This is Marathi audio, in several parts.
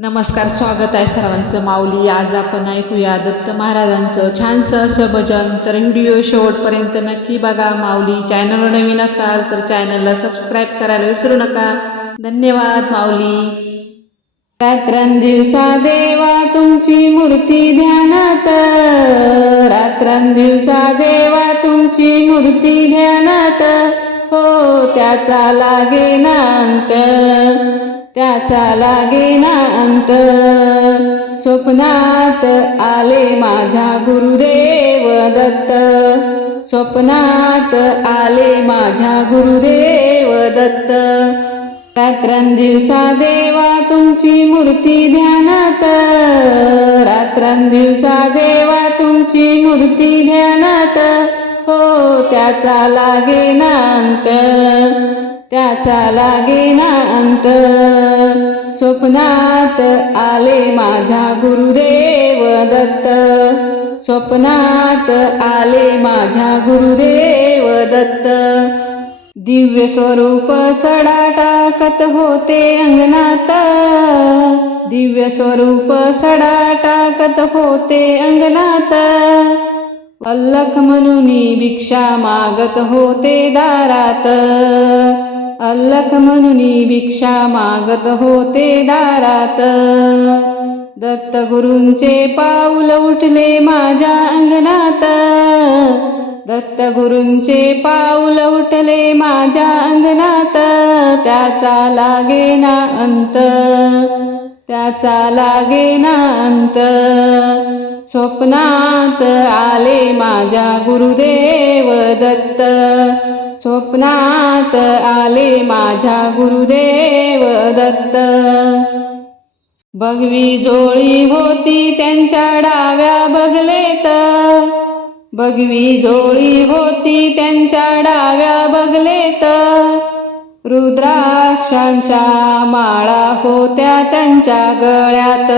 नमस्कार स्वागत आहे सर्वांचं. माऊली आज आपण ऐकूया दत्त महाराजांचं छानसं असं भजन. तर व्हिडिओ शेवटपर्यंत नक्की बघा. माऊली चॅनलवर नवीन असाल तर चॅनलला सबस्क्राईब करायला विसरू नका. धन्यवाद माऊली. रात्रंदिवसा देवा तुमची मूर्ती ध्यानात. रात्रंदिवसा देवा तुमची मूर्ती ध्यानात. हो त्याचा लागेनांत त्याचा लागे ना अंत स्वप्नात आले माझा गुरुदेव दत्त. स्वप्नात आले माझा गुरुदेव दत्त. रात्रंदिवसा देवा तुमची मूर्ती ध्यानात. रात्रंदिवसा देवा तुमची मूर्ती ध्यानात. हो त्याचा लागे ना अंत त्याचा लागेना अंत. स्वप्नात आले माझा गुरुदेव दत्त. स्वप्नात आले माझा गुरुदेव दत्त. दिव्य स्वरूप सडा टाकत होते अंगणात. दिव्य स्वरूप सडा टाकत होते अंगणात. पल्लख म्हणून भिक्षा मागत होते दारात. अल्लख म्हणून भिक्षा मागत होते दारात. दत्त गुरूंचे पाऊल उठले माझ्या अंगणात. दत्त गुरूंचे पाऊल उठले माझ्या अंगणात. त्याचा लागे ना अंत. त्याचा लागे ना अंत. स्वप्नात आले माझ्या गुरुदेव दत्त. स्वप्नात आले माझ्या गुरुदेव दत्त. बघवी जोळी होती त्यांच्या डाव्या बगलेत. बघवी जोळी होती त्यांच्या डाव्या बगलेत. रुद्राक्षांच्या माळा होत्या त्यांच्या गळ्यात.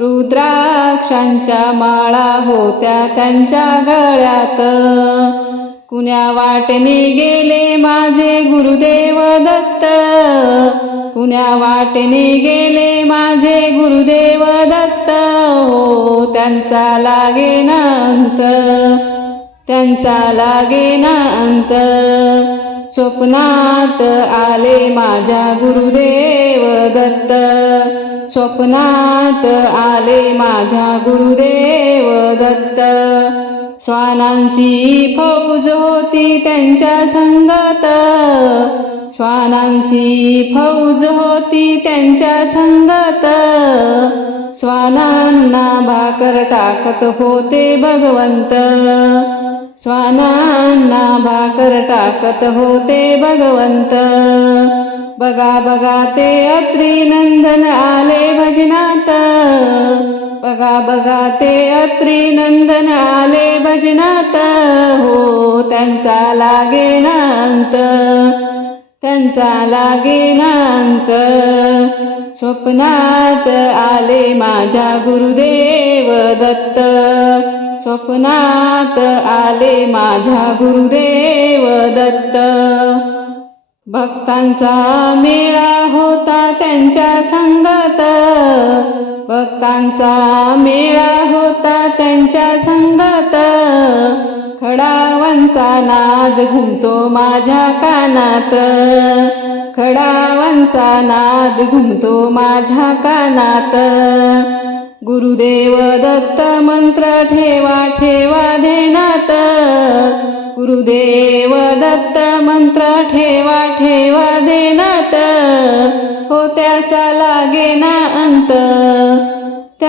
रुद्राक्षांच्या माळा होत्या त्यांच्या गळ्यात. कुण्या वाटने गेले माझे गुरुदेव दत्त? कुण्या वाटने गेले माझे गुरुदेव दत्त? हो त्यांचा लागे ना अंत. त्यांचा लागे ना अंत. स्वप्नात आले माझ्या गुरुदेव दत्त. स्वप्नात आले माझ्या गुरुदेव दत्त. श्वानांची फौज होती त्यांच्या संगत. श्वानांची फौज होती त्यांच्या संगत. स्वानांना भाकर टाकत होते भगवंत. स्वानांना भाकर टाकत होते भगवंत. बघा बघा ते अत्री नंदन आले भजना बघा बघा ते अत्री नंदन आले भजनात. हो त्यांचा लागे नांत. त्यांचा लागे नांत. स्वप्नात आले माझ्या गुरुदेव दत्त. स्वप्नात आले माझ्या गुरुदेव दत्त. भक्तांचा मेळा होता त्यांच्या संगत. भक्तांचा मेळा होता त्यांच्या संगत. खडावांचा नाद घुमतो माझ्या कानात. खडावांचा नाद घुमतो माझ्या कानात. गुरुदेव दत्त मंत्र ठेवा ठेवा देनात गुरुदेव दत्त मंत्र ठेवा ठेवा देनात हो त्याचा लागेना अंत.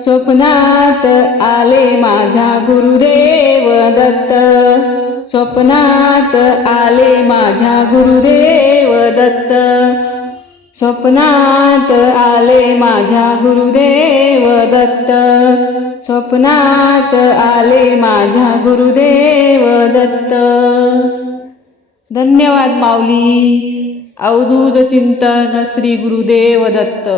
स्वप्नात आले माझ्या गुरुदेव दत्त. स्वप्नात आले माझ्या गुरुदेव दत्त. स्वप्नात आले माझ्या गुरुदेव दत्त. स्वप्नात आले माझ्या गुरुदेव दत्त. धन्यवाद माऊली. अवधूत चिंतन श्री गुरुदेव दत्त.